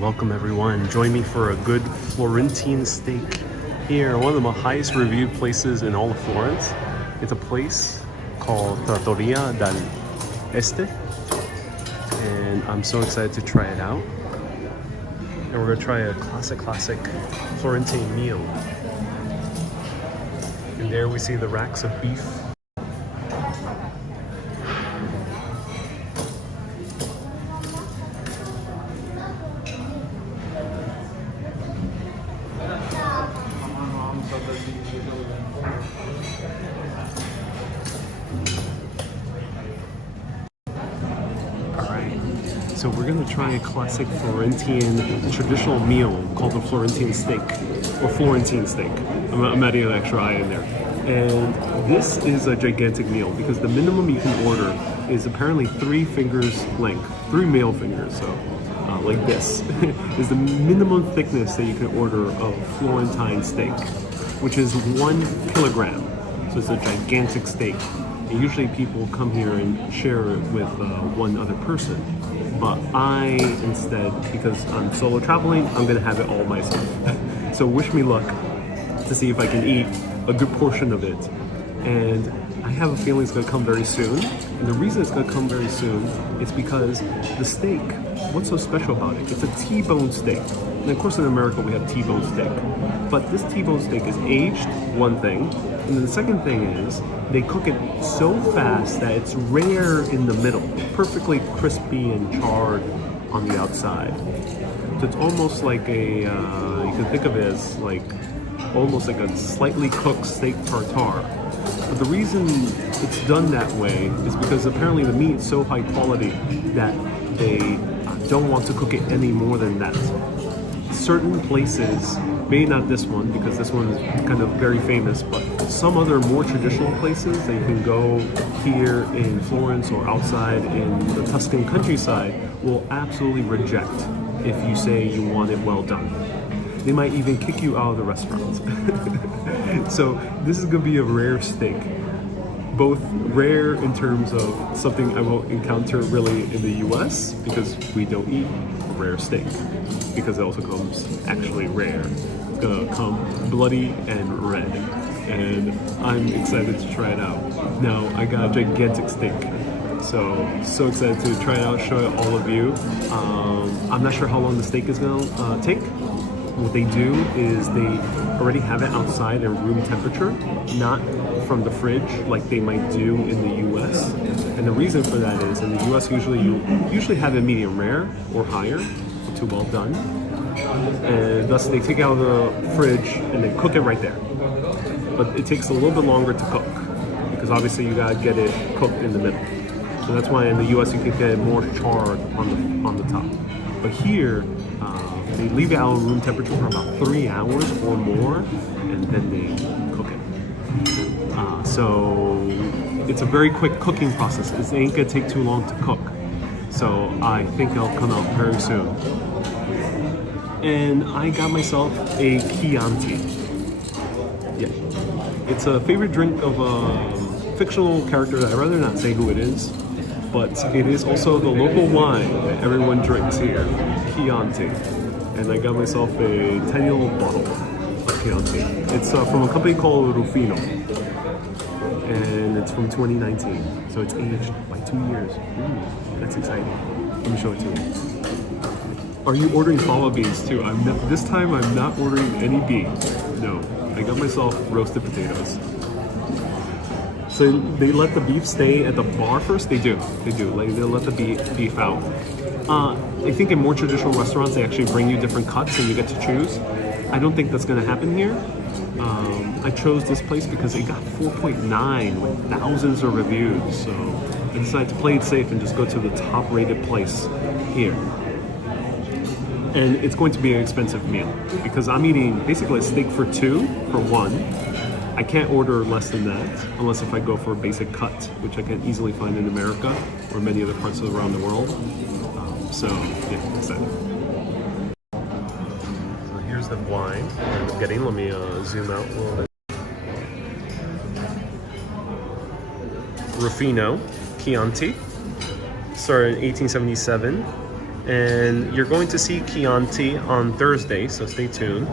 Welcome everyone. Join me for a good Florentine steak here, one of the highest reviewed places in all of Florence. It's a place called Trattoria dal Este, and I'm so excited to try it out. And we're gonna try a classic Florentine meal. And there we see the racks of beef. So we're gonna try a classic Florentine traditional meal called a Florentine steak, or Florentine steak. I'm adding an extra I in there. And this is a gigantic meal because the minimum you can order is apparently 3 fingers length, 3 male fingers, so like this, is the minimum thickness that you can order of Florentine steak, which is 1 kilogram. So it's a gigantic steak. And usually people come here and share it with one other person. But I instead, because I'm solo traveling, I'm gonna have it all myself. So wish me luck to see if I can eat a good portion of it. And I have a feeling it's gonna come very soon. And the reason it's gonna come very soon is because the steak, what's so special about it? It's a T-bone steak. And of course in America we have T-bone steak. But this T-bone steak is aged, one thing. And then the second thing is, they cook it so fast that it's rare in the middle, perfectly crispy and charred on the outside. So it's almost like a, you can think of it as like, almost like a slightly cooked steak tartare. But the reason it's done that way is because apparently the meat is so high quality that they don't want to cook it any more than that. Certain places, maybe not this one because this one is kind of very famous, but some other more traditional places that you can go here in Florence or outside in the Tuscan countryside will absolutely reject if you say you want it well done. They might even kick you out of the restaurant. So this is going to be a rare steak. Both rare in terms of something I won't encounter really in the US because we don't eat rare steak, because it also comes actually rare. It's gonna come bloody and red, and I'm excited to try it out. Now I got a gigantic steak, so excited to try it out, show it all of you. I'm not sure how long the steak is gonna take. What they do is they already have it outside at room temperature, not from the fridge like they might do in the US. And the reason for that is in the US you usually have it medium rare or higher, or too well done. And thus they take it out of the fridge and they cook it right there. But it takes a little bit longer to cook because obviously you gotta get it cooked in the middle. So that's why in the US you can get it more charred on the top. But here, they leave it out at room temperature for about 3 hours or more, and then they cook it. So it's a very quick cooking process. It ain't gonna take too long to cook. So I think it'll come out very soon. And I got myself a Chianti. Yeah, it's a favorite drink of a fictional character that I'd rather not say who it is, but it is also the local wine that everyone drinks here, Chianti. And I got myself a tiny little bottle of Chianti. It's from a company called Rufino, and it's from 2019, so it's aged by 2 years. Ooh, that's exciting. Let me show it to you. Are you ordering fava beans too? This time I'm not ordering any beans. No, I got myself roasted potatoes. So they let the beef stay at the bar first? They do. Like they'll let the beef out. I think in more traditional restaurants they actually bring you different cuts and you get to choose. I don't think that's going to happen here. I chose this place because it got 4.9 with thousands of reviews, so I decided to play it safe and just go to the top rated place here. And it's going to be an expensive meal because I'm eating basically a steak for 2 for 1. I can't order less than that unless if I go for a basic cut, which I can easily find in America or many other parts around the world. So yeah, excited. So here's the wine I'm getting. Let me zoom out a little bit. Rufino Chianti, started in 1877. And you're going to see Chianti on Thursday, so stay tuned.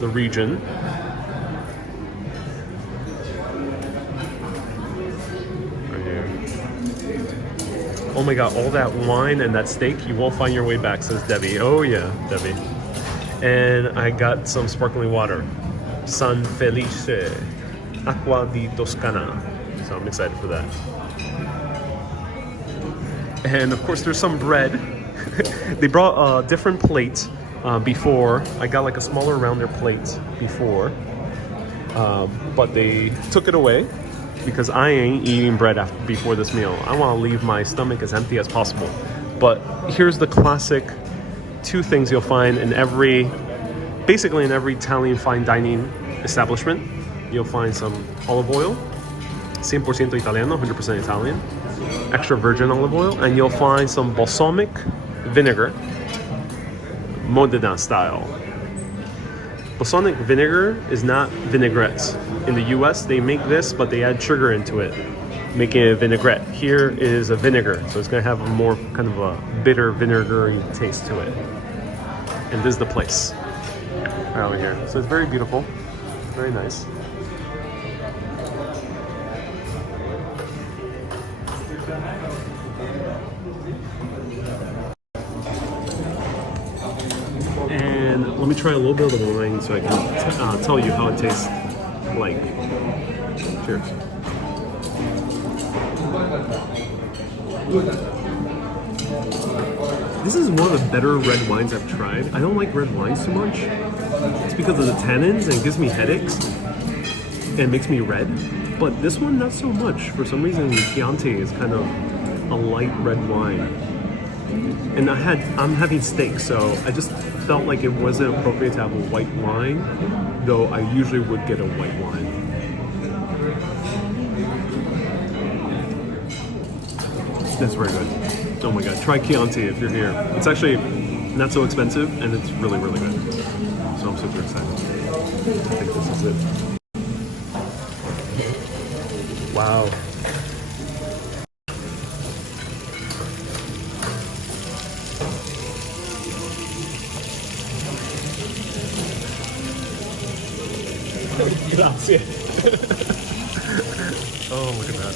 The region. Right here. Oh my god, all that wine and that steak, you won't find your way back, says Debbie. Oh yeah, Debbie. And I got some sparkling water. San Felice, Acqua di Toscana. So I'm excited for that. And of course there's some bread. They brought a different plate before. I got like a smaller rounder plate before. But they took it away because I ain't eating bread before this meal. I want to leave my stomach as empty as possible. But here's the classic two things you'll find in basically in every Italian fine dining establishment. You'll find some olive oil, 100% Italiano, 100% Italian, extra virgin olive oil, and you'll find some balsamic vinegar, Modena style. Balsamic vinegar is not vinaigrettes. In the US, they make this, but they add sugar into it, making it a vinaigrette. Here is a vinegar, so it's gonna have a more kind of a bitter, vinegary taste to it. And this is the place right over here. So it's very beautiful, very nice. And let me try a little bit of the wine so I can tell you how it tastes like. Cheers. This is one of the better red wines I've tried. I don't like red wines too much. It's because of the tannins and it gives me headaches and makes me red. But this one, not so much. For some reason, Chianti is kind of a light red wine. And I'm having steak, so I just felt like it wasn't appropriate to have a white wine, though I usually would get a white wine. That's very good. Oh my god, try Chianti if you're here. It's actually not so expensive and it's really, really good. So I'm super excited. I think this is it. Wow. Grazie. Oh, look at that.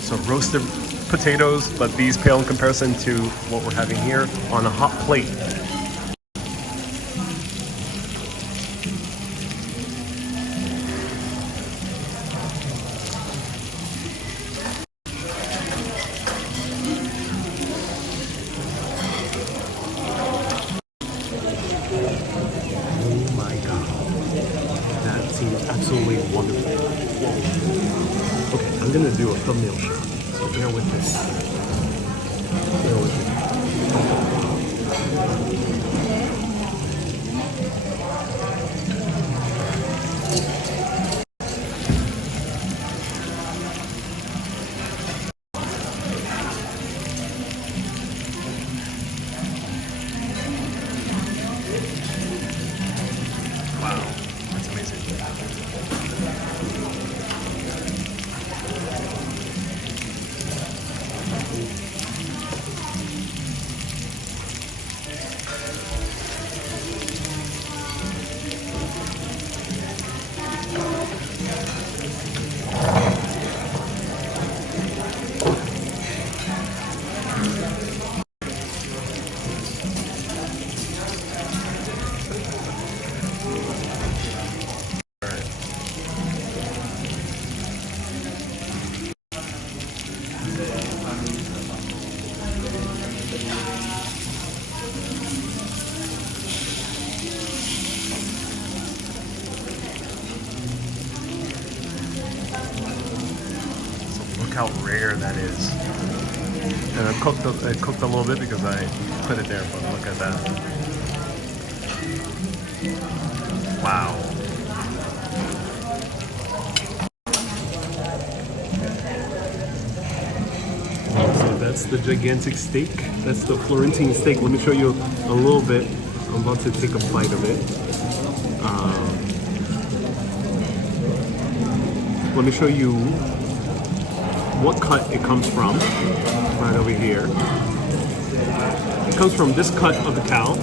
So roasted potatoes, but these pale in comparison to what we're having here on a hot plate. Oh my god, that seems absolutely wonderful. Okay, I'm gonna do a thumbnail shot, so bear with me. Bear with me. Wow, that's amazing. Look how rare that is. And it cooked a little bit because I put it there, but look at that. Wow. That's the gigantic steak. That's the Florentine steak. Let me show you a little bit. I'm about to take a bite of it. Let me show you what cut it comes from. Right over here. It comes from this cut of the cow,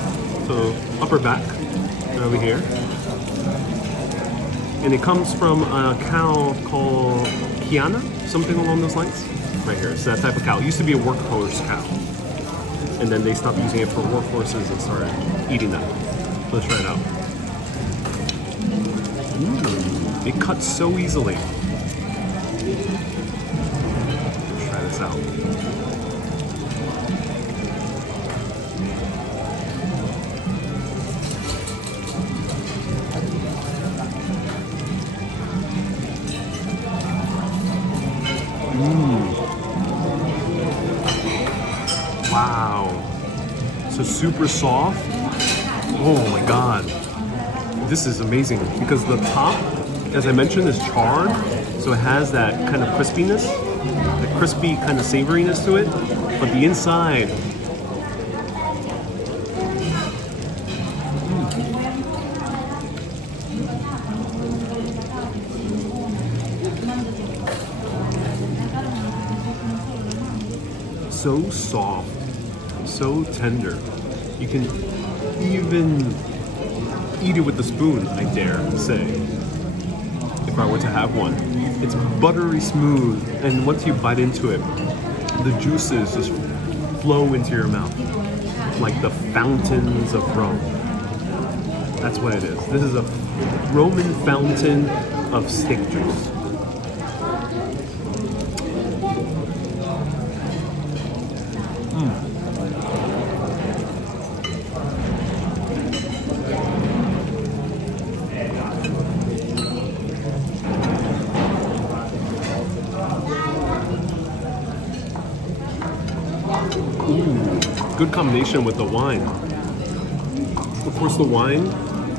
so upper back, right over here. And it comes from a cow called Kiana, something along those lines. Right here, so that type of cow. It used to be a workhorse cow. And then they stopped using it for workhorses and started eating them. Let's try it out. It cuts so easily. Let's try this out. Wow. So super soft. Oh my god. This is amazing because the top, as I mentioned, is charred. So it has that kind of crispiness, the crispy kind of savoriness to it. But the inside, so soft, so tender. You can even eat it with a spoon, I dare say, if I were to have one. It's buttery smooth, and once you bite into it, the juices just flow into your mouth like the fountains of Rome. That's what it is. This is a Roman fountain of steak juice. Good combination with the wine. Of course, the wine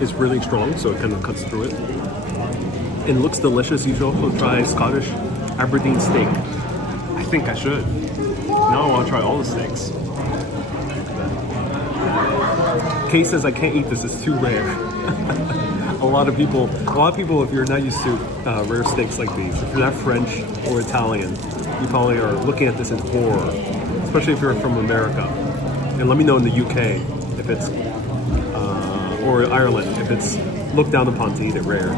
is really strong, so it kind of cuts through it. And looks delicious. You should also try Scottish Aberdeen steak. I think I should. Now I want to try all the steaks. Kay says I can't eat this, it's too rare. a lot of people, if you're not used to rare steaks like these, if you're not French or Italian, you probably are looking at this in horror, especially if you're from America. And let me know in the UK if it's, or Ireland, if it's looked down upon to eat it rare.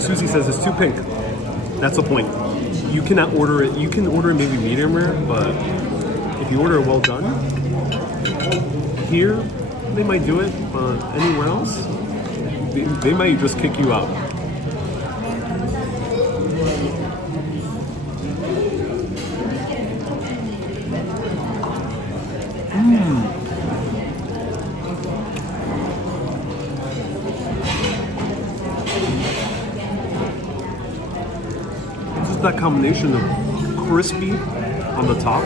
Susie says it's too pink. That's the point. You cannot order it. You can order it maybe medium rare, but if you order it well done, here they might do it, but anywhere else, they might just kick you out. That combination of crispy on the top,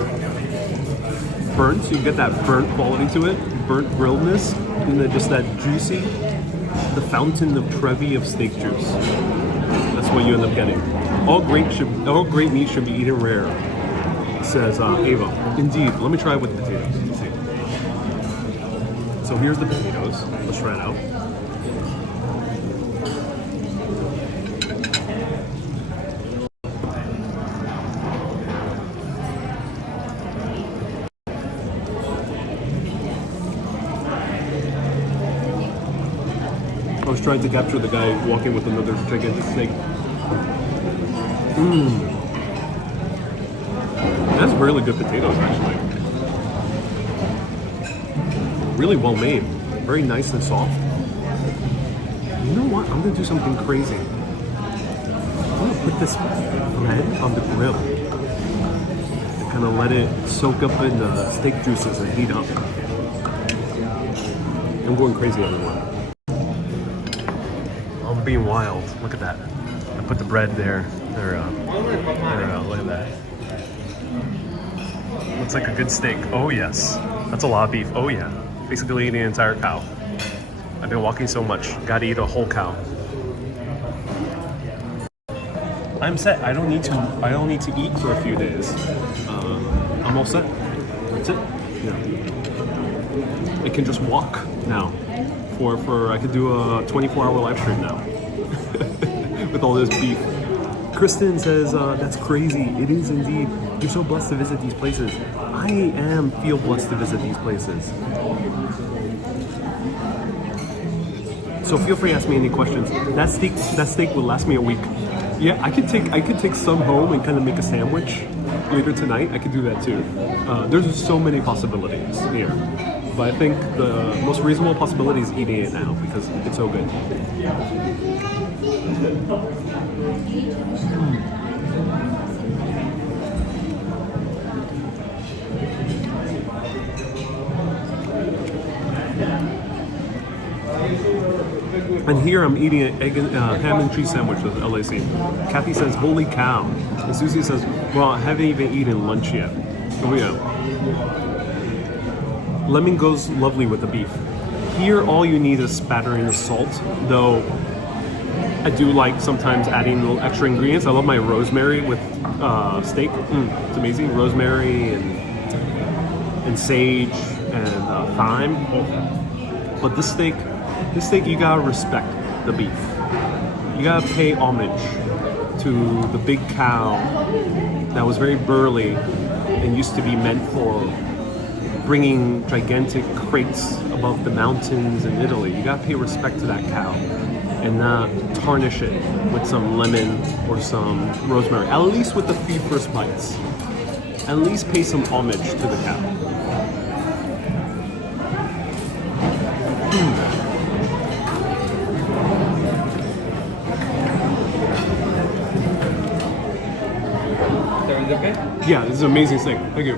burnt, so you get that burnt quality to it, burnt grilledness, and then just that juicy, the fountain of Trevi of steak juice. That's what you end up getting. All great meat should be eaten rare, says Ava. Indeed. Let me try it with the potatoes. Let's see. So here's the potatoes. Let's try it out. I was trying to capture the guy walking with another gigantic snake. That's really good potatoes, actually. Really well made. Very nice and soft. You know what? I'm gonna do something crazy. I'm gonna put this bread on the grill and kind of let it soak up in the steak juices and heat up. I'm going crazy, everyone. I'm being wild. Look at that. I put the bread there. Look at that. Looks like a good steak. Oh yes. That's a lot of beef. Oh yeah. Basically eating an entire cow. I've been walking so much. Gotta eat a whole cow. I'm set. I don't need to. I don't need to eat for a few days. I'm all set. That's it. Yeah. I can just walk now. I could do a 24-hour live stream now with all this beef. Kristen says, that's crazy. It is indeed. You're so blessed to visit these places. I feel blessed to visit these places. So feel free to ask me any questions. That steak will last me a week. Yeah, I could take some home and kind of make a sandwich later tonight. I could do that too. There's so many possibilities here. But I think the most reasonable possibility is eating it now because it's so good. And here I'm eating an egg and ham and cheese sandwich with LAC. Kathy says, holy cow. And Susie says, well, I haven't even eaten lunch yet. Oh yeah. Lemon goes lovely with the beef. Here, all you need is spattering of salt, though I do like sometimes adding little extra ingredients. I love my rosemary with steak. It's amazing. Rosemary and sage and thyme. But this steak, you gotta respect the beef. You gotta pay homage to the big cow that was very burly and used to be meant for bringing gigantic crates above the mountains in Italy. You gotta pay respect to that cow and not tarnish it with some lemon or some rosemary. At least with the few first bites. At least pay some homage to the cow. Okay? Yeah, this is an amazing steak. Thank you.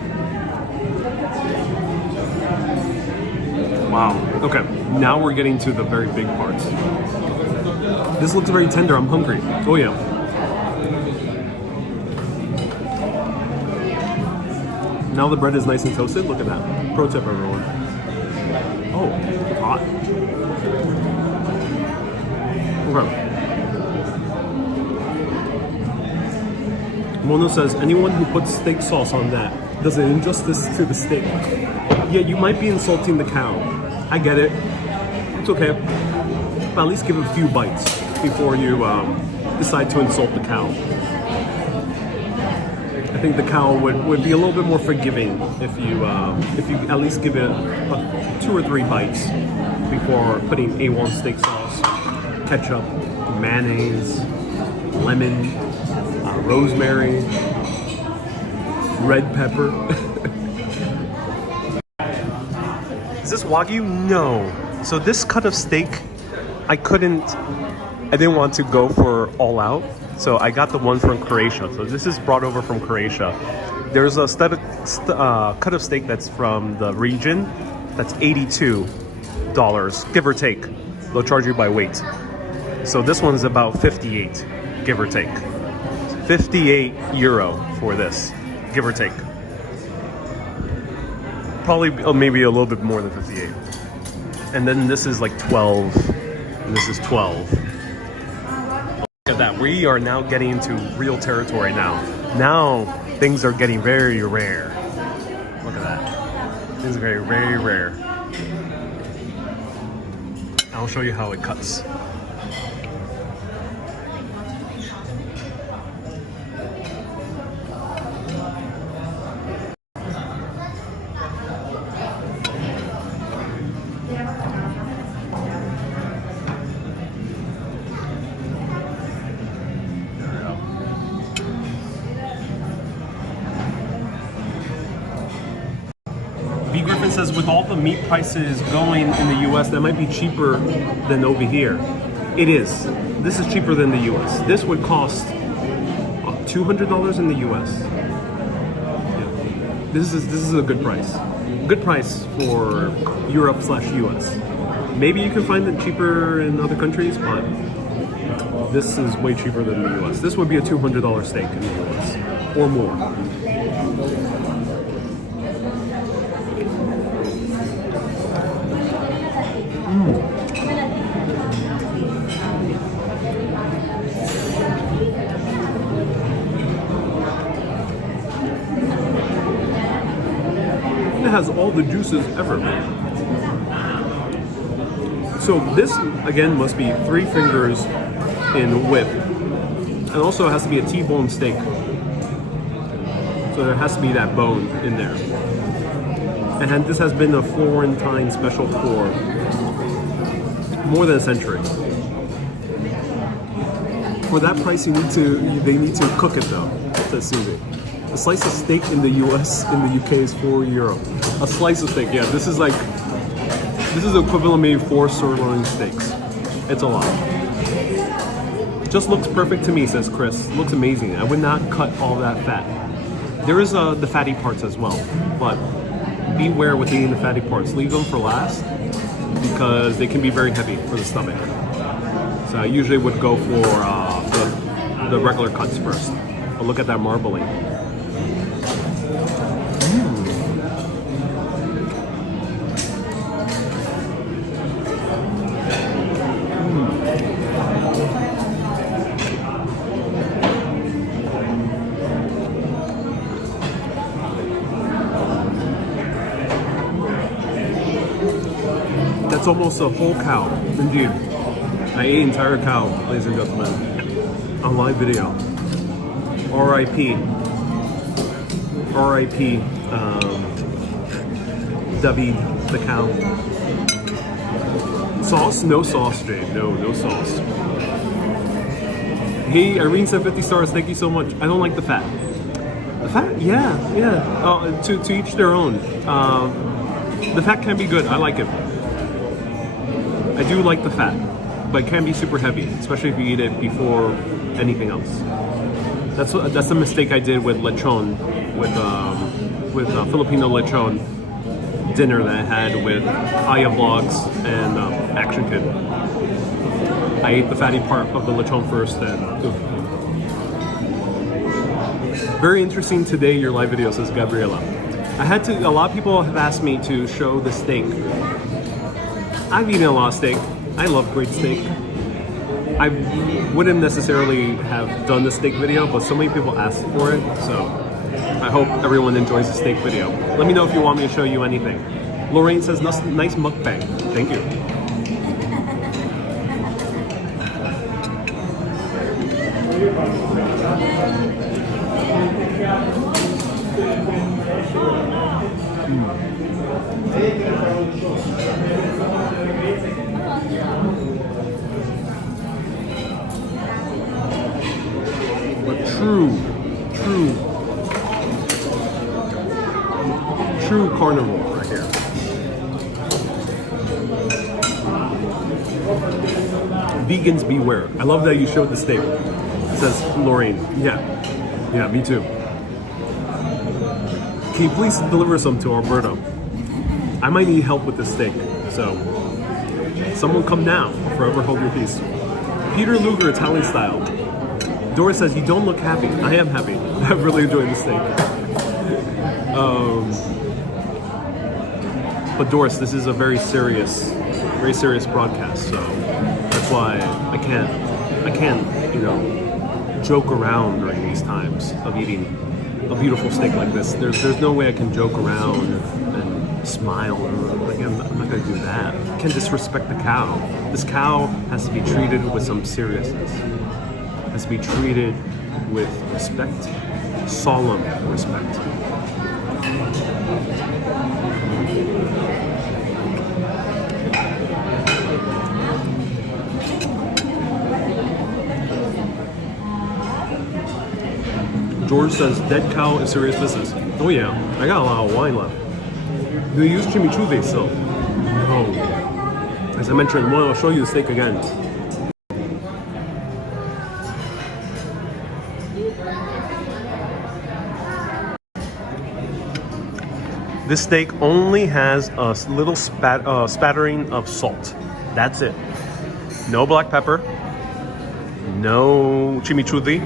Wow. Okay, now we're getting to the very big parts. This looks very tender. I'm hungry. Oh yeah. Now the bread is nice and toasted. Look at that. Pro tip, everyone. Oh, hot. Okay. Mono says, anyone who puts steak sauce on that does an injustice to the steak. Yeah, you might be insulting the cow. I get it. It's okay. But at least give it a few bites before you decide to insult the cow. I think the cow would be a little bit more forgiving if you at least give it 2 or 3 bites before putting A1 steak sauce, ketchup, mayonnaise, lemon, rosemary, red pepper. Is this Wagyu? No. So this cut of steak, I didn't want to go for all out. So I got the one from Croatia. So this is brought over from Croatia. There's a cut of steak that's from the region that's $82, give or take. They'll charge you by weight. So this one's about 58, give or take. 58 euro for this, give or take. Probably maybe a little bit more than 58. And then this is like 12, and this is 12. Look at that, we are now getting into real territory now. Now things are getting very rare. Look at that. Things are very, very rare. I'll show you how it cuts. Says with all the meat prices going in the US, that might be cheaper than over here. It is. This is cheaper than the US. This would cost $200 in the US. Yeah. This is a good price. Good price for Europe/US. Maybe you can find it cheaper in other countries, but this is way cheaper than the US. This would be a $200 steak in the US or more. has all the juices ever. So this, again, must be 3 fingers in width. And also it has to be a T-bone steak. So there has to be that bone in there. And this has been a Florentine special for more than a century. For that price, they need to cook it though, to sous it. A slice of steak in the US, in the UK is €4. A slice of steak, yeah, this is the equivalent of maybe 4 sirloin steaks. It's a lot. Just looks perfect to me, says Chris. Looks amazing. I would not cut all that fat. There is the fatty parts as well, but beware with eating the fatty parts. Leave them for last because they can be very heavy for the stomach. So I usually would go for the regular cuts first. But look at that marbling. That's almost a whole cow, indeed. I ate an entire cow, ladies and gentlemen, on live video. R.I.P. R.I.P. David the cow. Sauce? No sauce, Jade. No sauce. Hey, Irene said 50 stars. Thank you so much. I don't like the fat. The fat? Yeah. To each their own. The fat can be good. I like it. I do like the fat, but it can be super heavy, especially if you eat it before anything else. That's the mistake I did with lechon, with Filipino lechon dinner that I had with Aya Vlogs and Action Kid. I ate the fatty part of the lechon first, and very interesting today. Your live video, says Gabriela. A lot of people have asked me to show the steak. I've eaten a lot of steak. I love great steak. I wouldn't necessarily have done the steak video, but so many people asked for it, so I hope everyone enjoys the steak video. Let me know if you want me to show you anything. Lorraine says, nice mukbang. Thank you. True carnivore right here. Vegans beware. I love that you showed the steak. It says Lorraine. Yeah, me too. Can you please deliver some to Alberto? I might need help with this steak, so someone come now. Forever hold your peace. Peter Luger, Italian style. Doris says, you don't look happy. I am happy. I'm really enjoying the steak. But Doris, this is a very serious broadcast, so that's why I can't, joke around during these times of eating a beautiful steak like this. There's no way I can joke around and smile. Like, I'm not gonna do that. I can't disrespect the cow. This cow has to be treated with some seriousness. Has to be treated with respect, solemn respect. George says, dead cow is serious business. Oh yeah, I got a lot of wine left. Do you use chimichurri still? No. As I mentioned, I'll show you the steak again. This steak only has a little spattering of salt. That's it. No black pepper, no chimichurri,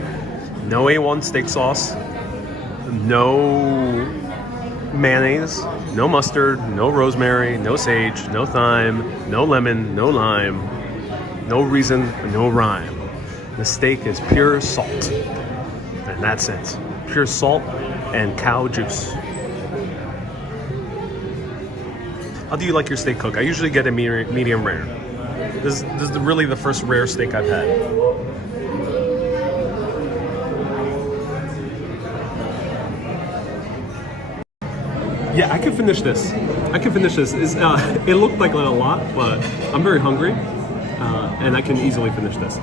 no A1 steak sauce, no mayonnaise, no mustard, no rosemary, no sage, no thyme, no lemon, no lime, no reason, no rhyme. The steak is pure salt. And that's it. Pure salt and cow juice. How do you like your steak cooked? I usually get a medium rare. This is really the first rare steak I've had. Yeah, I can finish this. It looked like a lot, but I'm very hungry, and I can easily finish this.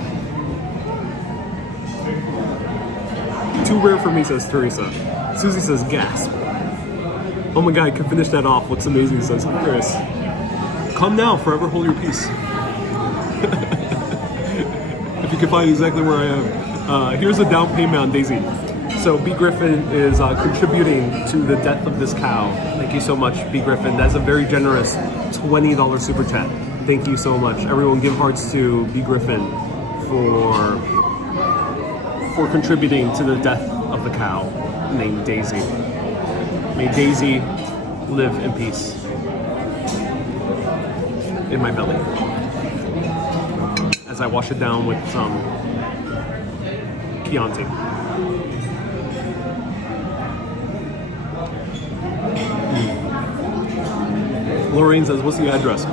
Too rare for me, says Teresa. Susie says, gasp. Oh my god, I can finish that off. Looks amazing, says Chris. Come now, forever hold your peace. If you can find exactly where I am. Here's a down payment on Daisy. So B. Griffin is contributing to the death of this cow. Thank you so much, B. Griffin. That's a very generous $20 super chat. Thank you so much. Everyone give hearts to B. Griffin for contributing to the death of the cow named Daisy. May Daisy live in peace in my belly as I wash it down with some Chianti. Lorraine says, what's the address?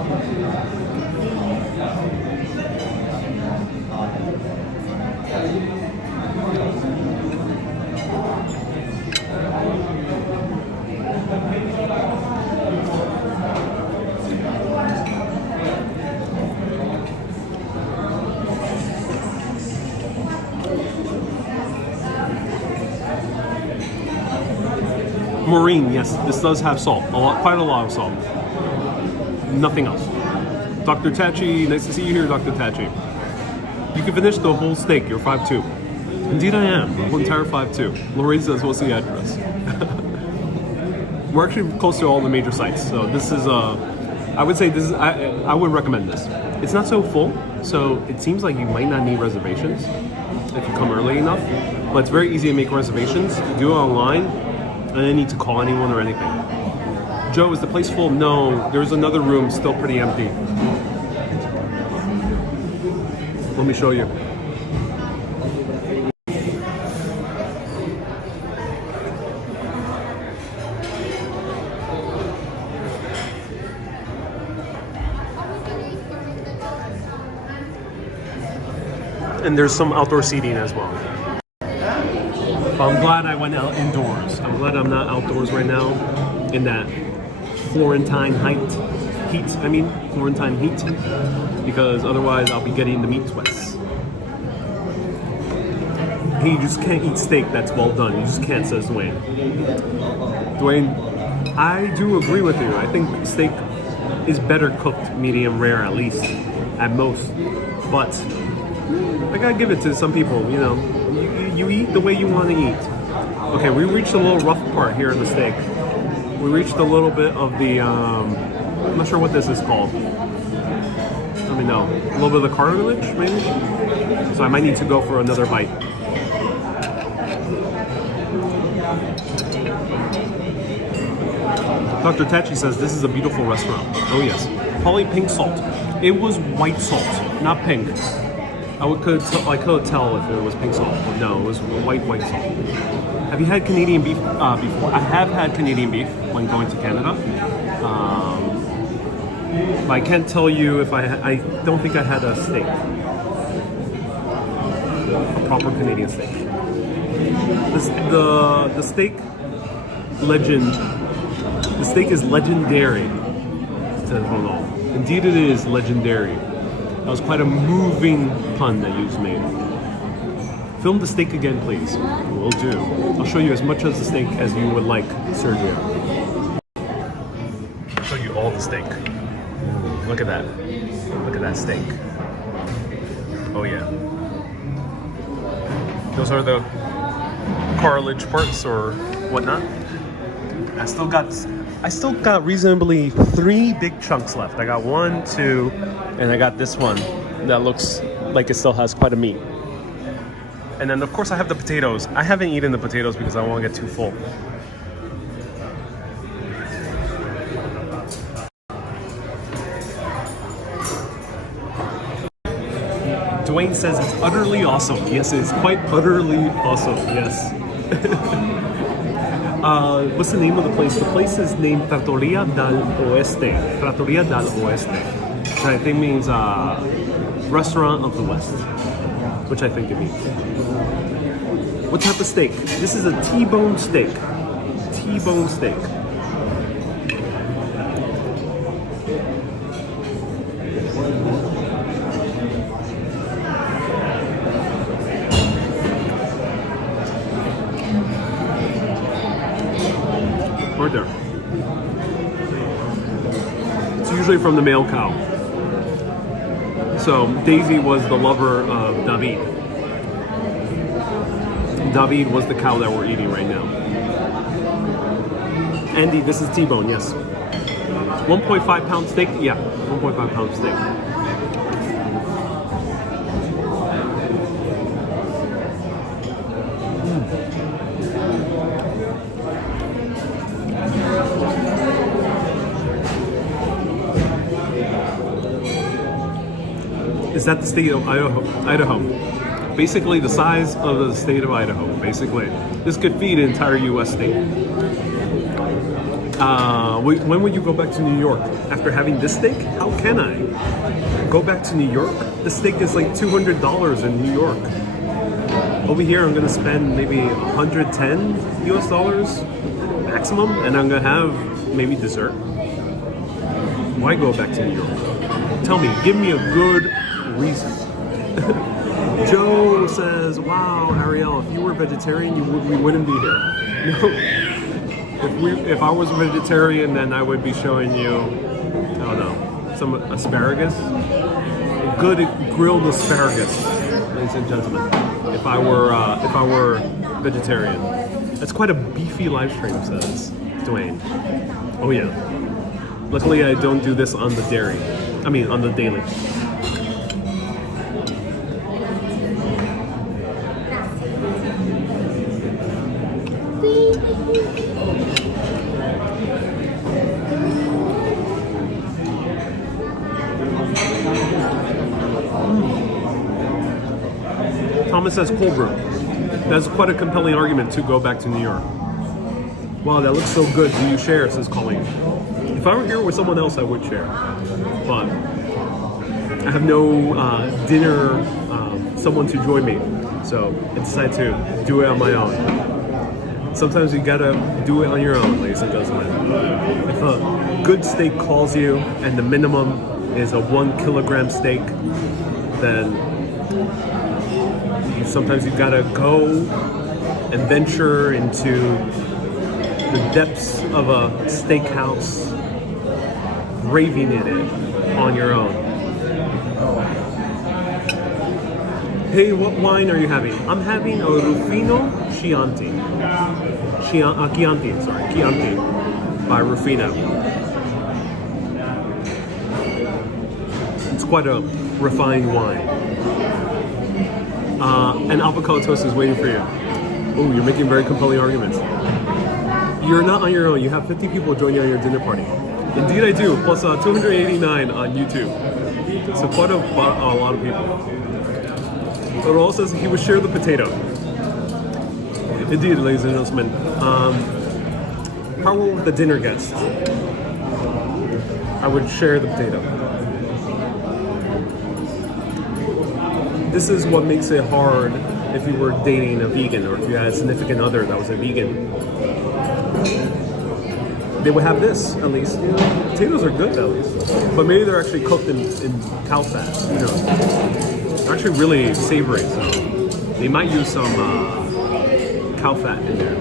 Maureen, yes, this does have salt. Quite a lot of salt. Nothing else. Dr. Tachi, nice to see you here, Dr. Tachi. You can finish the whole steak, you're 5'2". Indeed I am, the whole entire 5'2". Lorraine says, what's the address? We're actually close to all the major sites, so this is, I would say this is, I would recommend this. It's not so full, so it seems like you might not need reservations if you come early enough, but it's very easy to make reservations. Do it online, and I didn't need to call anyone or anything. Joe, is the place full? No, there's another room still pretty empty. Let me show you. And there's some outdoor seating as well. I'm glad I went out indoors. I'm glad I'm not outdoors right now in that Florentine heat, because otherwise I'll be getting the meat sweats. Hey, you just can't eat steak that's well done. You just can't, says Dwayne. Dwayne, I do agree with you. I think steak is better cooked medium rare, at least, at most. But I gotta give it to some people, you know. You eat the way you want to eat. Okay, we reached a little rough part here in the steak. We reached a little bit of the, I'm not sure what this is called. Let me know. A little bit of the cartilage, maybe? So I might need to go for another bite. Dr. Tachi says, this is a beautiful restaurant. Oh yes. Probably pink salt. It was white salt, not pink. I could tell if it was pink salt, but no, it was white salt. Have you had Canadian beef before? I have had Canadian beef when going to Canada. But I can't tell you if I don't think I had a steak. A proper Canadian steak. The steak legend. The steak is legendary, says Ronald. Indeed it is legendary. That was quite a moving pun that you just made. Film the steak again, please. Will do. I'll show you as much of the steak as you would like, Sergio. I'll show you all the steak. Look at that. Look at that steak. Oh yeah. Those are the cartilage parts or whatnot. I still got reasonably 3 big chunks left. I got 1, 2, and I got this one that looks like it still has quite a meat. And then of course I have the potatoes. I haven't eaten the potatoes because I don't want to get too full. Dwayne says it's utterly awesome. Yes, it's quite utterly awesome. Yes. What's the name of the place? The place is named Trattoria dal Oeste. Trattoria dal Oeste, which I think means restaurant of the West, which I think it means. What type of steak? This is a T-bone steak. T-bone steak. Right there. It's usually from the male cow. So Daisy was the lover of David. David was the cow that we're eating right now. Andy, this is T-bone, yes. 1.5 pound steak? Yeah, 1.5 pound steak. Is that the state of Idaho? Basically the size of the state of Idaho, basically. This could feed an entire US state. When will you go back to New York? After having this steak? How can I go back to New York? This steak is like $200 in New York. Over here I'm gonna spend maybe 110 US dollars maximum, and I'm gonna have maybe dessert. Why go back to New York? Tell me, give me a good reason. Joe says, wow, Ariel, if you were vegetarian, we wouldn't be here. No. If I was a vegetarian, then I would be showing you, I don't know, some asparagus. Good grilled asparagus, ladies and gentlemen. If I were vegetarian. That's quite a beefy live stream, says Dwayne. Oh yeah. Luckily I don't do this on the daily. Thomas says cold brew. That's quite a compelling argument to go back to New York. Wow, that looks so good. Do you share? Says Colleen. If I were here with someone else, I would share. But I have no dinner, someone to join me. So I decided to do it on my own. Sometimes you gotta do it on your own, ladies and gentlemen. If a good steak calls you and the minimum is a 1 kilogram steak, then sometimes you gotta go and venture into the depths of a steakhouse, raving in it on your own. Hey, what wine are you having? I'm having a Rufino Chianti. Chianti by Rufino. It's quite a refined wine. And avocado toast is waiting for you. Oh, you're making very compelling arguments. You're not on your own. You have 50 people join you on your dinner party. Indeed I do, plus 289 on YouTube. So quite a lot of people. But also says he would share the potato. Indeed, ladies and gentlemen. How will the dinner guests? I would share the potato. This is what makes it hard if you were dating a vegan, or if you had a significant other that was a vegan. They would have this, at least. You know, potatoes are good, at least. But maybe they're actually cooked in cow fat. You know, they're actually really savory, so they might use some cow fat in there.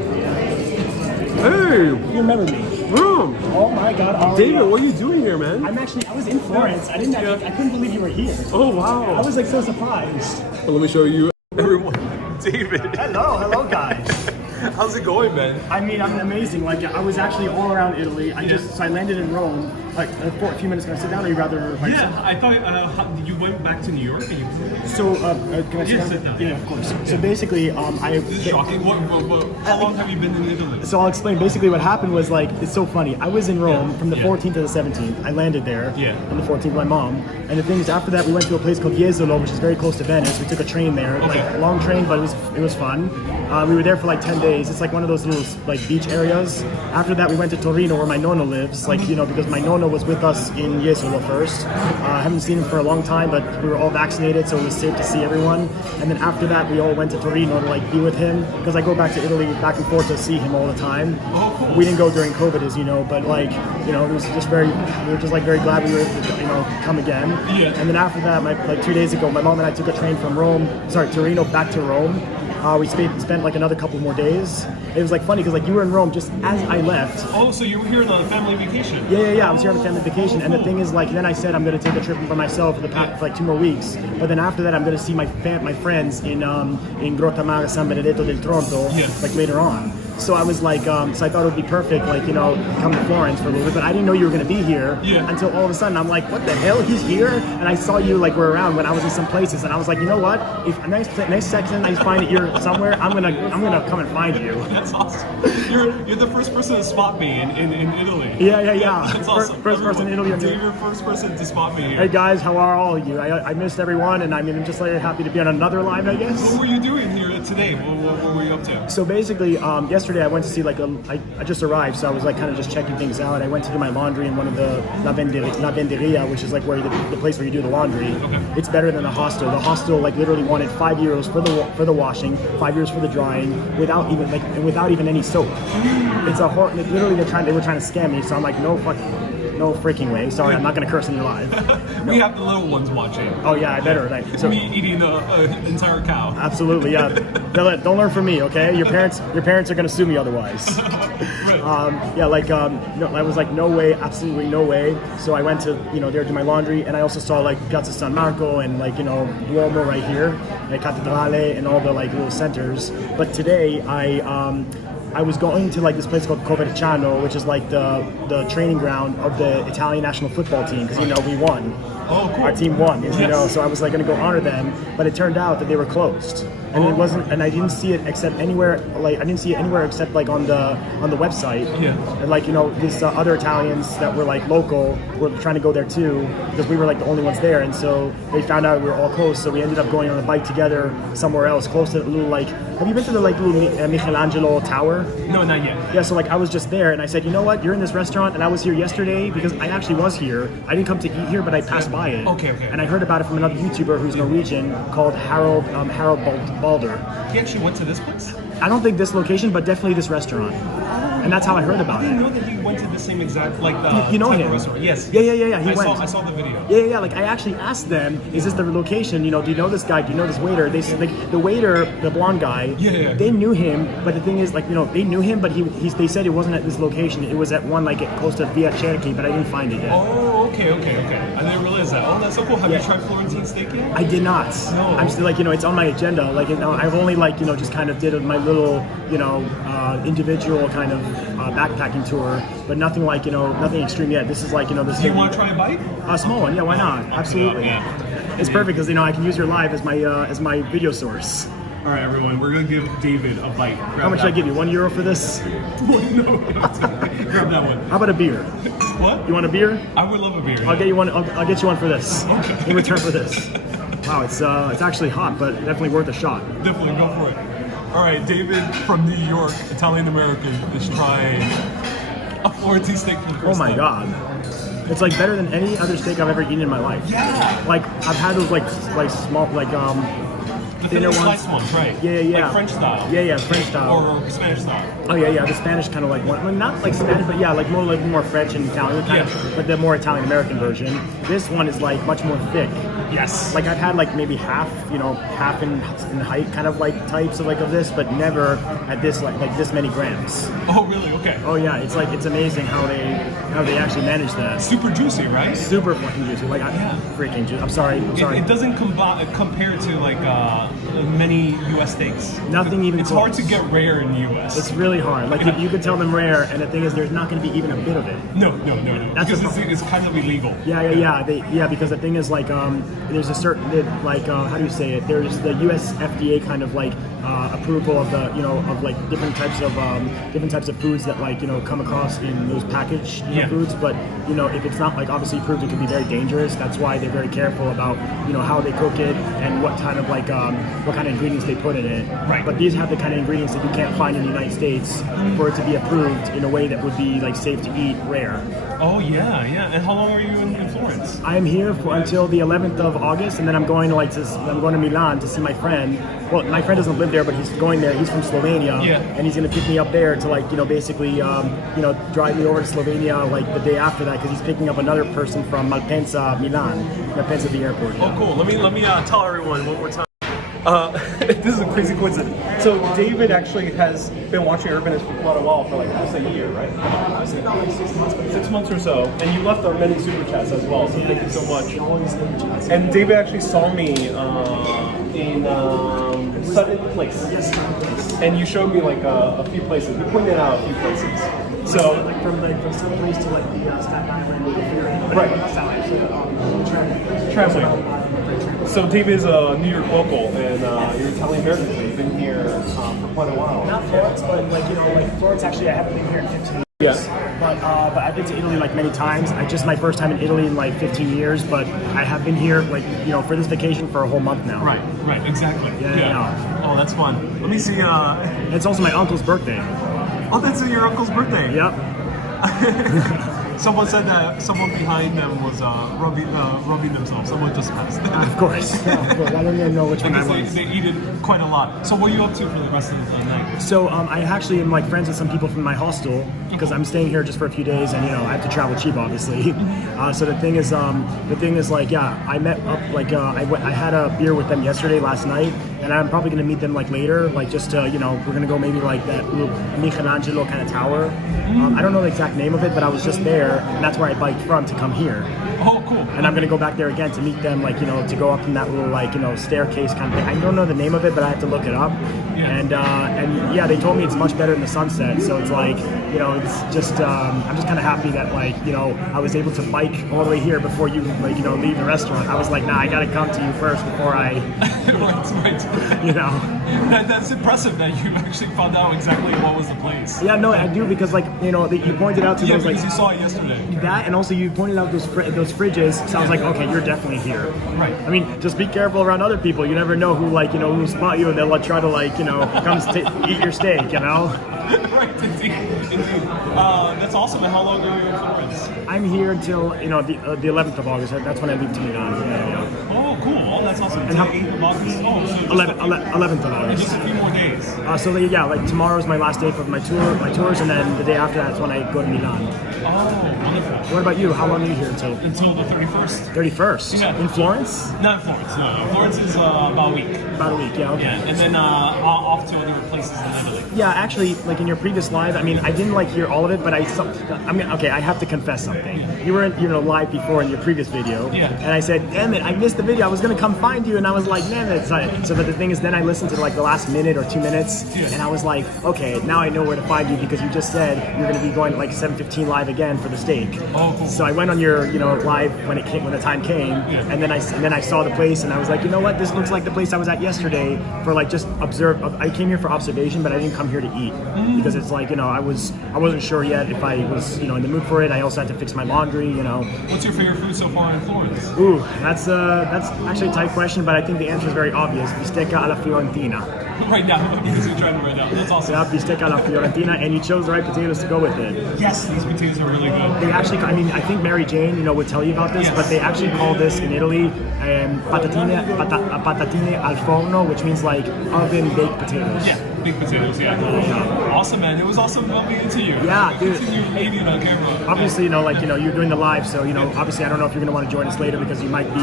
Hey! You remember me? Bro! Oh my God, Ariel. David, what are you doing here, man? I was in Florence. I couldn't believe you were here. Oh, wow. I was like so surprised. Well, let me show you, everyone. David. Hello guys. How's it going, man? I mean, I'm amazing. Like, I was actually all around Italy. I landed in Rome, Like, for a few minutes, can I sit down, or you rather? Like, Yeah, I thought you went back to New York and you. So, can I sit Yeah, down? sit down. Yeah, of course. So basically, This is shocking. How long have you been in Italy? So I'll explain. Basically, what happened was like it's so funny. I was in Rome Yeah. from the Yeah. 14th to the 17th. I landed there on the 14th with my mom. And the thing is, after that, we went to a place called Jesolo, which is very close to Venice. We took a train there, Okay. like a long train, but it was fun. We were there for like 10 days. It's like one of those little like beach areas. After that, we went to Torino, where my nonno lives. Like because my nonno was with us in Jesolo first. I haven't seen him for a long time, but we were all vaccinated, so it was safe to see everyone. And then after that, we all went to Torino to like be with him, because I go back to Italy back and forth to see him all the time. Oh, cool. We didn't go during COVID, as you know, but like it was just we were just like very glad we were able to come again. Yeah. And then after that, like 2 days ago, my mom and I took a train from Torino back to Rome. We spent like another couple more days. It was like funny because like you were in Rome just as I left. Oh, so you were here on a family vacation? Yeah. I was here on a family vacation, and the thing is, like, then I said I'm gonna take a trip for myself for like 2 more weeks. But then after that, I'm gonna see my friends in Grotta Mare San Benedetto del Tronto, like later on. So I was like, so I thought it would be perfect, like come to Florence for a little bit. But I didn't know you were gonna be here until all of a sudden I'm like, what the hell? He's here, and I saw you like were around when I was in some places, and I was like, you know what? If next section I find that you're somewhere, I'm gonna come and find you. That's awesome. You're the first person to spot me in Italy. Yeah. That's awesome. First person in Italy. You're the first person to spot me here. Hey guys, how are all of you? I missed everyone, and I'm just like happy to be on another live, I guess. What were you doing here today? What were you up to? So basically, yesterday I went to see I just arrived, so I was like kind of just checking things out. I went to do my laundry in one of the lavanderia, which is like where the place where you do the laundry. Okay. It's better than the hostel. The hostel like literally wanted €5 for the washing, €5 for the drying, without even any soap. It's a literally they were trying to scam me. So I'm like, no freaking way. Sorry, I'm not gonna curse in your live. We have the little ones watching. Oh yeah, I better. Right. So me eating an entire cow. absolutely, yeah. Don't learn from me, okay? Your parents are gonna sue me otherwise. No, I was like, no way, absolutely no way. So I went to there to do my laundry, and I also saw like Piazza San Marco and like Duomo right here, like Cattedrale and all the like little centers. But today I was going to like this place called Coverciano, which is like the training ground of the Italian national football team, because we won. Oh, cool. Our team won, Yes. so I was like going to go honor them, but it turned out that they were closed, and it wasn't, and I didn't see it anywhere except like on the website. Yeah. And like these other Italians that were like local were trying to go there too, because we were like the only ones there, and so they found out we were all close, so we ended up going on a bike together somewhere else, close to the little like. Have you been to the like little Michelangelo Tower? No, not yet. Yeah, so like I was just there, and I said, you know what? You're in this restaurant, and I was here yesterday because I actually was here. I didn't come to eat here, but I passed by it. Okay. And I heard about it from another YouTuber who's Norwegian called Harold Balder. He actually went to this place? I don't think this location, but definitely this restaurant. And that's how I heard I about didn't it. know that he went to the same exact type of restaurant. Yes. Yeah. He went. I saw the video. Yeah. Like I actually asked them, is this the location? Do you know this guy? Do you know this waiter? They said like the waiter, the blonde guy. Yeah. They knew him, but the thing is like they knew him, but they said it wasn't at this location. It was at one like close to Via Cherokee, but I didn't find it yet. Oh, okay. I didn't realize that. Oh, that's so cool. Have you tried Florentine steak yet? I did not. No. I'm still like it's on my agenda. Like I've only like just kind of did my little individual kind of backpacking tour, but nothing like nothing extreme yet. This is like this. Do you want to try a bite? A small one, yeah. Why not? Absolutely. Yeah. It's perfect because I can use your live as my video source. All right, everyone. We're gonna give David a bite. How much should I give you? €1 for this? No. Grab that one. How about a beer? What? You want a beer? I would love a beer. I'll get you one. I'll get you one for this. Okay. In return for this. Wow, it's actually hot, but definitely worth a shot. Definitely go for it. All right, David from New York, Italian American, is trying a Florentine steak for the first time. Oh my god. It's like better than any other steak I've ever eaten in my life. Yeah. Like I've had those like small The thinner ones. sliced ones, right? Yeah. Like French style. Yeah, French style. Or Spanish style. Oh yeah. The Spanish kind of like one. Well, not like Spanish, but yeah, like more French and Italian kind of, but the more Italian American version. This one is like much more thick. Yes. Like I've had like maybe half in height kind of like types of this, but never at this like this many grams. Oh, really? Okay. Oh yeah, it's amazing how they actually manage that. Super juicy, right? Super fucking juicy. Like freaking juicy. I'm sorry. It doesn't compare to like many U.S. steaks. Nothing even. It's close. hard to get rare in the U.S. It's really hard. Like you could tell them rare, and the thing is, there's not going to be even a bit of it. No. That's because it's kind of illegal. Yeah. Because the thing is, like, there's a certain like how do you say it? There's the U.S. FDA kind of like approval of the of like different types of foods that like come across in those packaged foods, but if it's not like obviously approved, it can be very dangerous. That's why they're very careful about how they cook it and what kind of like what kind of ingredients they put in it. Right. But these have the kind of ingredients that you can't find in the United States for it to be approved in a way that would be like safe to eat, rare. Oh yeah. And how long are you in Florence? I am here until the 11th of August, and then I'm going to Milan to see my friend. Well, my friend doesn't live there, but he's going there. He's from Slovenia, and he's going to pick me up there to like basically drive me over to Slovenia like the day after that, because he's picking up another person from Malpensa, Milan, Malpensa, the airport. Oh, cool. Let me tell everyone one more time. This is a crazy coincidence. So David actually has been watching Urbanist for quite a while, for like almost a year, right? I say about like 6 months. 6 months or so. And you left our many super chats as well, so thank you so much. Always super chats. And David actually saw me in Sutton Place. Yes, Sutton Place. And you showed me like a few places. You pointed out a few places. So like from some place to like the Staten Island, right. That's how actually Tramway. So David is a New York local, and you're Italian-American, so you've been here for quite a while. Not Florence, but like Florence. Actually, I haven't been here in 15 years. Yeah. But I've been to Italy like many times. Just my first time in Italy in like 15 years. But I have been here like for this vacation for a whole month now. Right, exactly. Yeah. Oh, that's fun. Let me see. It's also my uncle's birthday. Oh, that's your uncle's birthday. Yep. Someone said that someone behind them was rubbing themselves. Someone just passed. Of course. Yeah, of course. I don't even know which one I was. They eat it quite a lot. So what are you up to for the rest of the night? So I actually am like friends with some people from my hostel, because I'm staying here just for a few days, and I have to travel cheap, obviously. So the thing is like, yeah, I met up like I had a beer with them last night, and I'm probably gonna meet them like later, like just to, we're gonna go maybe like that little Michelangelo kind of tower. I don't know the exact name of it, but I was just there, and that's where I biked from to come here. Oh, cool. And I'm gonna go back there again to meet them, like to go up in that little like staircase kind of thing. I don't know the name of it, but I have to look it up. Yeah. And yeah, they told me it's much better in the sunset. So it's like it's just I'm just kind of happy that like I was able to bike all the way here before you like leave the restaurant. I was like, nah, I gotta come to you first before I right. That's impressive that you actually found out exactly what was the place. Yeah, no, I do, because like you pointed out to those like because you saw it yesterday. That, and also you pointed out those fridges. So I was like, okay, you're definitely here. Right. I mean, just be careful around other people. You never know who who spot you, and they'll try to like come eat your steak. Right, indeed. That's awesome. And how long are you in Florence? I'm here until the 11th of August. That's when I leave to Milan. Yeah. Oh, cool. Oh, that's awesome. And how, 8th of August. Oh, so 11th of August. Just a few more days. So like tomorrow's my last day for my tours, and then the day after that's when I go to Milan. Oh, wonderful. What about you? How long are you here until? Until the 31st. 31st? Yeah. In Florence? Not Florence, no. Florence is about a week. About a week, yeah, okay. Yeah, and then off to other places in Italy. Yeah, actually, like in your previous live, I mean, I didn't like hear all of it, but I have to confess something. You were live before in your previous video, and I said, damn it, I missed the video. I was gonna come find you, and I was like, damn it. So, but the thing is, then I listened to like the last minute or 2 minutes, and I was like, okay, now I know where to find you, because you just said you're gonna be going like 7:15 live again for the steak. Oh, cool. So I went on your live when the time came, and then I saw the place, and I was like, you know what, this looks like the place I was at yesterday for like just observe. I came here for observation, but I didn't come here to eat, because it's like I wasn't sure yet if I was in the mood for it. I also had to fix my laundry. What's your favorite food so far in Florence? Ooh, that's actually a tight question, but I think the answer is very obvious. Bistecca alla Fiorentina. Right now, because you're trying to right now. That's awesome. Yeah, bistecca alla Fiorentina, and you chose the right potatoes to go with it. Yes, these potatoes are really good. They actually, I think Mary Jane, would tell you about this, but they actually call this in Italy patatine al forno, which means like oven baked potatoes. Yeah, baked potatoes. Yeah. Awesome, man. It was awesome bumping into you. Yeah, dude. Continue meeting on camera. Obviously, you're doing the live, so obviously, I don't know if you're gonna want to join us later because you might be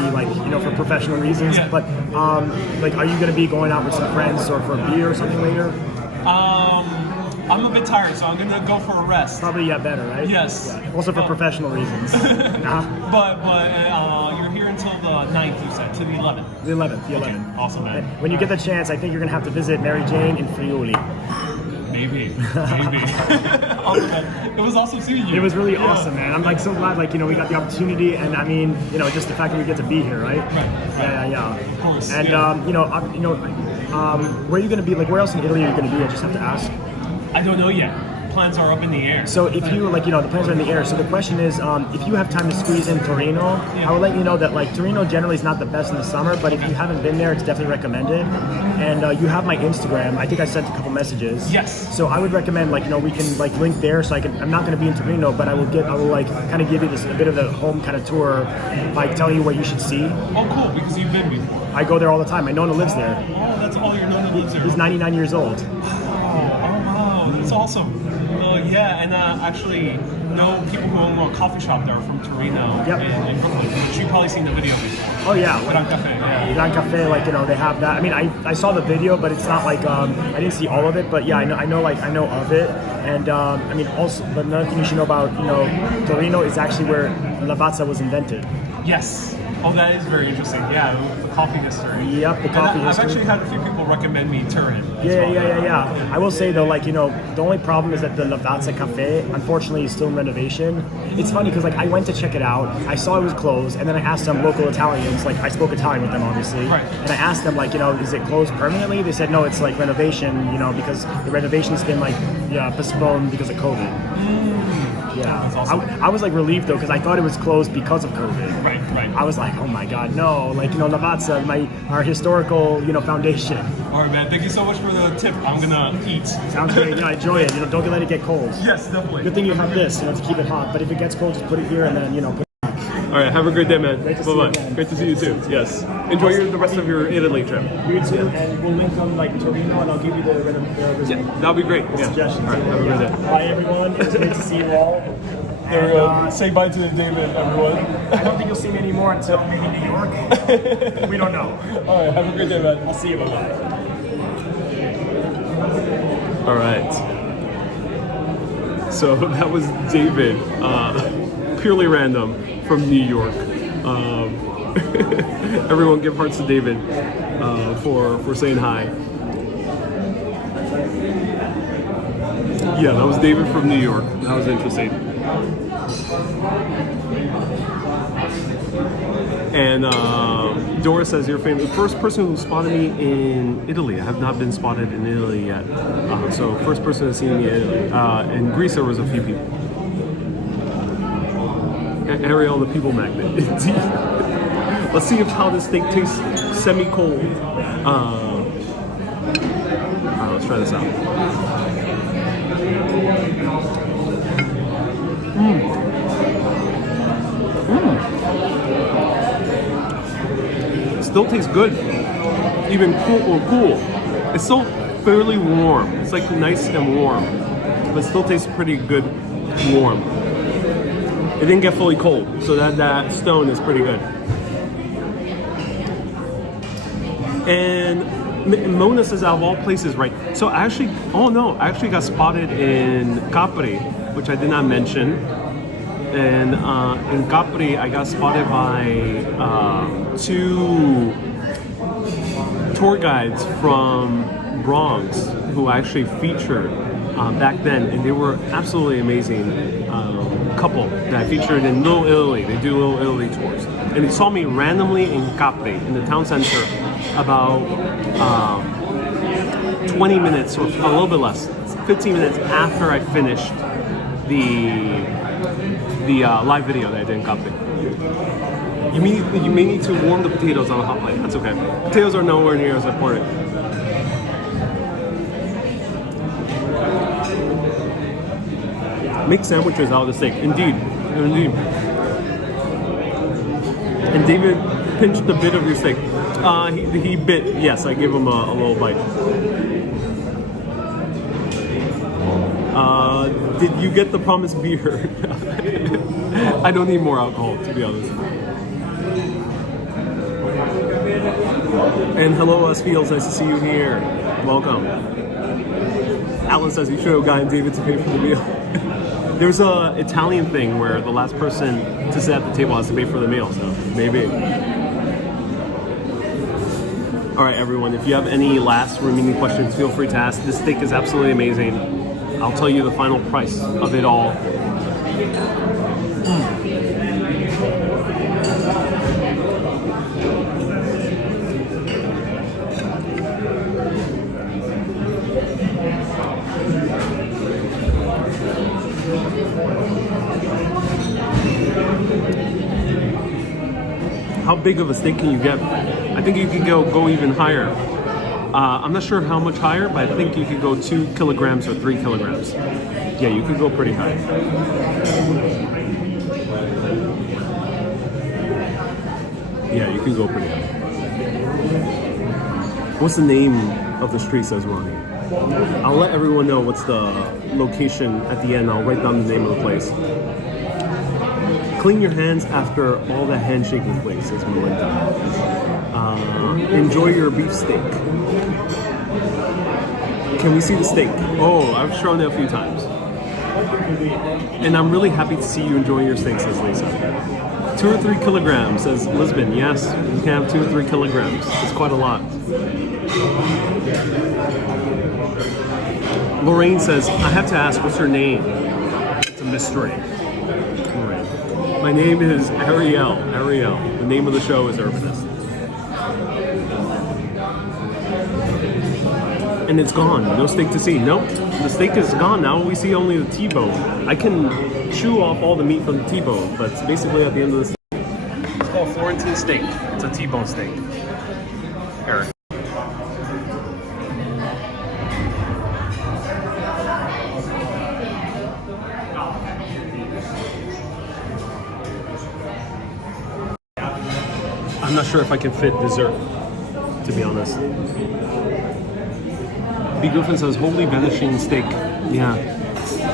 for professional reasons. Yeah. But are you gonna be going out with some friends or for a beer or something later? I'm a bit tired, so I'm gonna go for a rest. Probably better, right? Yes. Yeah. Also for professional reasons. But you're here until the 9th, you said, to the 11th. The 11th. Okay. Awesome, man. When you get the chance, I think you're gonna have to visit Mary Jane in Friuli. Maybe. Awesome, man. It was awesome seeing you. It was really awesome, man. I'm so glad, we got the opportunity, and I mean, just the fact that we get to be here, right? Right. Yeah. Of course. And yeah. Where are you gonna be? Where else in Italy are you gonna be? I just have to ask. I don't know yet. Plans are up in the air. So if you the plans are in the air. So the question is, if you have time to squeeze in Torino, I would let you know that Torino generally is not the best in the summer, but if you haven't been there, it's definitely recommended. And you have my Instagram. I think I sent a couple messages. Yes. So I would recommend we can link there. So I'm not going to be in Torino, but I will kind of give you a bit of a home kind of tour by telling you what you should see. Oh, cool, because you've been before. I go there all the time. My Nonna lives there. Oh, that's all your Nonna lives there. He's 99 years old. Wow, that's awesome. Yeah, and actually know people who own a coffee shop there from Torino in Brooklyn, which you've probably seen the video before. Oh yeah, Gran Cafe. Yeah. Gran Cafe, they have that. I mean, I saw the video, but it's not I didn't see all of it. But yeah, I know of it. And I mean, also, but another thing you should know about Torino is actually where Lavazza was invented. Yes. Oh, that is very interesting. Yeah, the coffee history. Yep, the coffee history. I've actually had a few people recommend me Turin. Yeah. I will say though, the only problem is that the Lavazza Cafe, unfortunately, is still in renovation. It's funny because I went to check it out, I saw it was closed, and then I asked some local Italians, I spoke Italian with them obviously, right. And I asked them is it closed permanently? They said no, it's renovation, because the renovation's been postponed because of COVID. Yeah, that's awesome. I was relieved though because I thought it was closed because of COVID. Right. I was like, oh my god, no! Lavazza, our historical, foundation. All right, man. Thank you so much for the tip. I'm gonna eat. Sounds great. Enjoy it. Don't let it get cold. Yes, definitely. Good thing you have this, to keep it hot. But if it gets cold, just put it here and then, put it back. All right, have a great day, man. Great to see you again. Great to see you too. Yes. Enjoy the rest of your Italy trip. You too, and we'll link them Torino, and I'll give you the Yeah, that'll be great. Yeah. suggestions. All right, have a great day. Bye, everyone. It's great to see you all. There we go. Say bye to David, everyone. I don't think you'll see me anymore until maybe New York. We don't know. All right, have a great day, man. I'll see you. Bye-bye. All right. So that was David, purely random, from New York. Everyone give hearts to David for saying hi. Yeah, that was David from New York. That was interesting. And Dora says, you're famous. First person who spotted me in Italy. I have not been spotted in Italy yet. So first person to see me in Italy. In Greece there was a few people. Ariel, the people magnet. Let's see how this steak tastes semi-cold. Alright, let's try this out. Still tastes good, even cool. It's still fairly warm. It's nice and warm, but still tastes pretty good warm. It didn't get fully cold, so that stone is pretty good. And Mona says, out of all places, right? So I actually got spotted in Capri, which I did not mention. And in Capri, I got spotted by two tour guides from Bronx who actually featured back then, and they were absolutely amazing couple that featured in Little Italy. They do Little Italy tours, and they saw me randomly in Capri, in the town center, about 20 minutes or a little bit less, 15 minutes after I finished the live video that I did in Capri. You may need to warm the potatoes on a hot plate. That's okay. Potatoes are nowhere near as important. Make sandwiches out of the steak. Indeed. And David pinched a bit of your steak. He bit. Yes, I gave him a little bite. Did you get the promised beer? I don't need more alcohol, to be honest. And hello, us Fields. Nice to see you here. Welcome. Alan says you should have gotten David to pay for the meal. There's a Italian thing where the last person to sit at the table has to pay for the meal, so maybe. All right, everyone, if you have any last remaining questions, feel free to ask. This steak is absolutely amazing. I'll tell you the final price of it all. How big of a steak can you get? I think you could go even higher. I'm not sure how much higher, but I think you could go 2 kilograms or 3 kilograms. Yeah, you could go pretty high. Yeah, you could go pretty high. What's the name of the street, says Ronnie? I'll let everyone know what's the location at the end. I'll write down the name of the place. Clean your hands after all that handshaking place, says Melinda. Enjoy your beef steak. Can we see the steak? Oh, I've shown it a few times. And I'm really happy to see you enjoying your steak, says Lisa. 2 or 3 kilograms, says Lisbon. Yes, you can have 2 or 3 kilograms. It's quite a lot. Lorraine says, I have to ask, what's your name? It's a mystery. My name is Ariel. Ariel. The name of the show is Urbanist. And it's gone. No steak to see. Nope. The steak is gone now. We see only the T-bone. I can chew off all the meat from the T-bone, but it's basically at the end of the steak. It's called Florentine steak. It's a T-bone steak. Eric. I'm not sure if I can fit dessert, to be honest. B. Griffin says, holy vanishing steak. Yeah.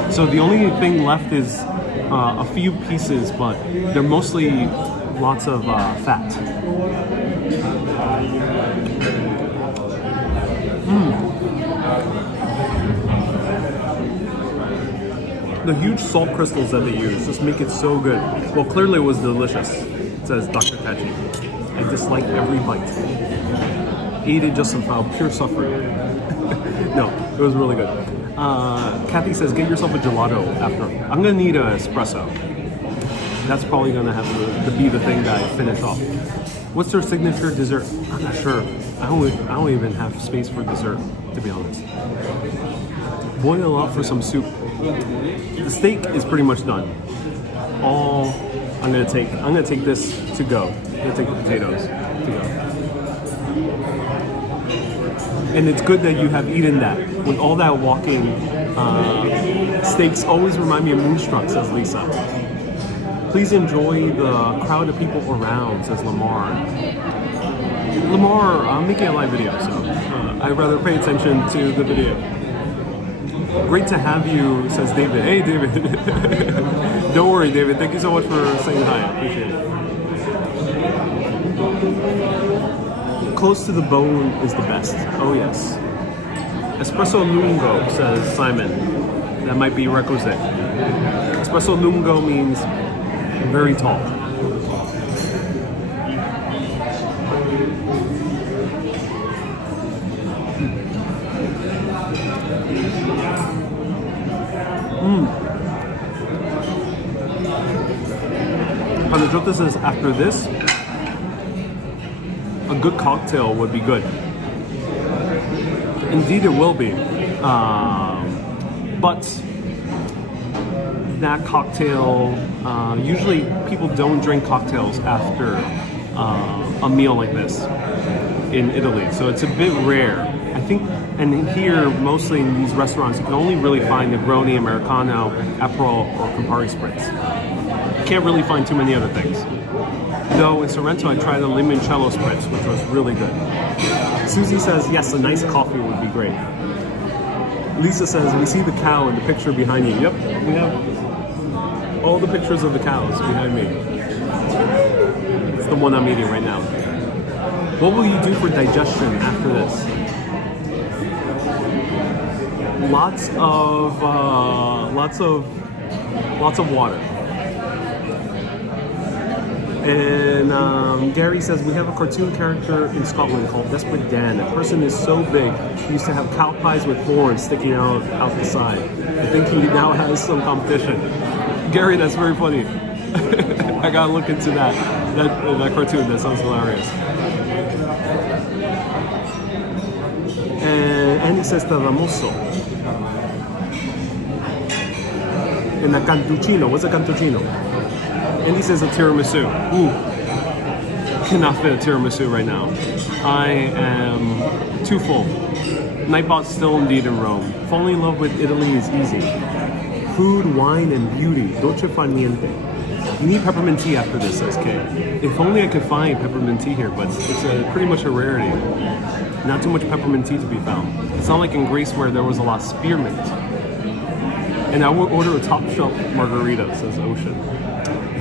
So the only thing left is a few pieces, but they're mostly lots of fat. The huge salt crystals that they use just make it so good. Well, clearly it was delicious, says Dr. Tachi. I disliked every bite. Ate it just about pure suffering. No, it was really good. Kathy says, get yourself a gelato after. I'm gonna need an espresso. That's probably gonna have to be the thing that I finish off. What's their signature dessert? I'm not sure. I don't even have space for dessert, to be honest. Boil up for some soup. The steak is pretty much done. I'm gonna take this to go. I'm gonna take the potatoes to go. And it's good that you have eaten that. With all that walking, steaks always remind me of Moonstruck, says Lisa. Please enjoy the crowd of people around, says Lamar. Lamar, I'm making a live video, so I'd rather pay attention to the video. Great to have you, says David. Hey, David. Don't worry, David. Thank you so much for saying hi. I appreciate it. Close to the bone is the best. Oh, yes. Espresso lungo, says Simon. That might be requisite. Espresso lungo means very tall. Panajota says, after this, a good cocktail would be good. Indeed, it will be. But that cocktail, usually people don't drink cocktails after a meal like this in Italy. So it's a bit rare. I think, and here, mostly in these restaurants, you can only really find Negroni, Americano, Aperol, or Campari Spritz. You can't really find too many other things. Though in Sorrento, I tried a limoncello spritz, which was really good. Susie says, yes, a nice coffee would be great. Lisa says, we see the cow in the picture behind you. Yep, we have all the pictures of the cows behind me. It's the one I'm eating right now. What will you do for digestion after this? Lots of water. And Gary says, we have a cartoon character in Scotland called Desperate Dan. The person is so big, he used to have cow pies with horns sticking out the side. I think he now has some competition. Gary, that's very funny. I gotta look into that cartoon. That sounds hilarious. And Andy says Tadamoso. And a cantuccino. What's a cantuccino? Andy says a tiramisu. Ooh, cannot fit a tiramisu right now. I am too full. Nightbot's still indeed in Rome. Falling in love with Italy is easy. Food, wine, and beauty. Dolce far niente. You need peppermint tea after this, says Kay. If only I could find peppermint tea here, but it's pretty much a rarity. Not too much peppermint tea to be found. It's not like in Greece where there was a lot of spearmint. And I would order a top shelf margarita, says Ocean.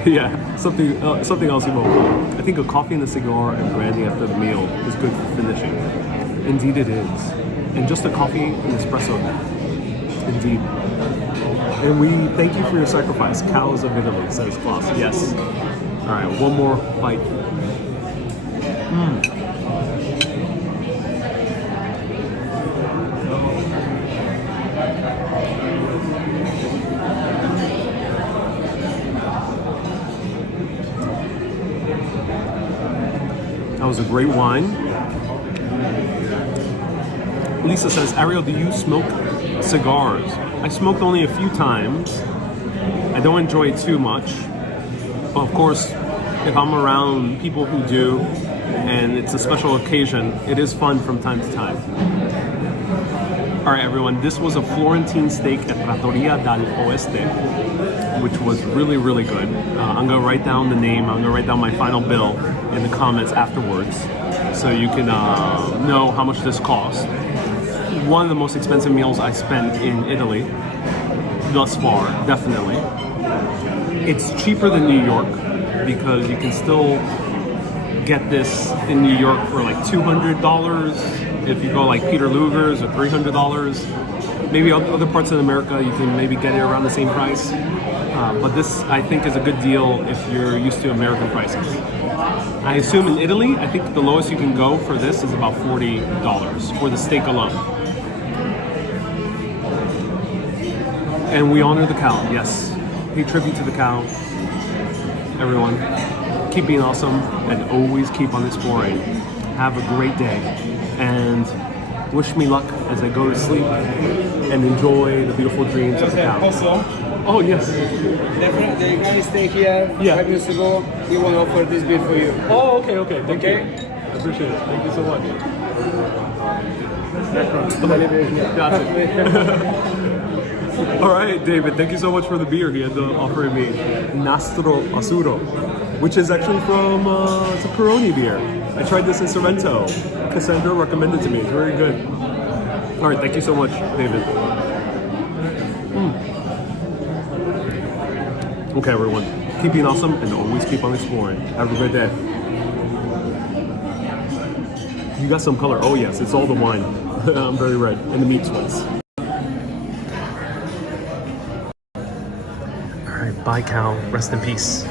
Yeah, something else you won't find. I think a coffee and a cigar and brandy after the meal is good for finishing. Indeed it is. And just a coffee and espresso. Indeed. And we thank you for your sacrifice. Cows of Italy, says Klaus. Yes. All right, one more bite. That was a great wine. Lisa says, Ariel, do you smoke cigars? I smoked only a few times. I don't enjoy it too much. But of course, if I'm around people who do, and it's a special occasion, it is fun from time to time. All right, everyone, this was a Florentine steak at Trattoria dal Oeste, which was really, really good. I'm gonna write down the name. I'm gonna write down my final bill in the comments afterwards, so you can know how much this cost. One of the most expensive meals I spent in Italy thus far, definitely. It's cheaper than New York because you can still get this in New York for like $200 if you go like Peter Luger's, or $300. Maybe other parts of America you can maybe get it around the same price. But this, I think, is a good deal if you're used to American prices. I assume in Italy, I think the lowest you can go for this is about $40 for the steak alone. And we honor the cow, yes. Pay tribute to the cow. Everyone, keep being awesome and always keep on exploring. Have a great day and wish me luck as I go to sleep and enjoy the beautiful dreams of the cow. Also, oh, yes. the guy staying here 5 minutes ago, he will offer this beer for you. Oh, okay. Thank you. Okay. I appreciate it. Thank you so much. All right, David, thank you so much for the beer. He had to offer me Nastro Azzurro, which is actually from, it's a Peroni beer. I tried this in Sorrento. Cassandra recommended to me. It's very good. All right, thank you so much, David. Okay, everyone, keep being awesome and always keep on exploring. Have a great day. You got some color. Oh, yes, it's all the wine. I'm very red, and the meat sweats. All right, bye, cow. Rest in peace.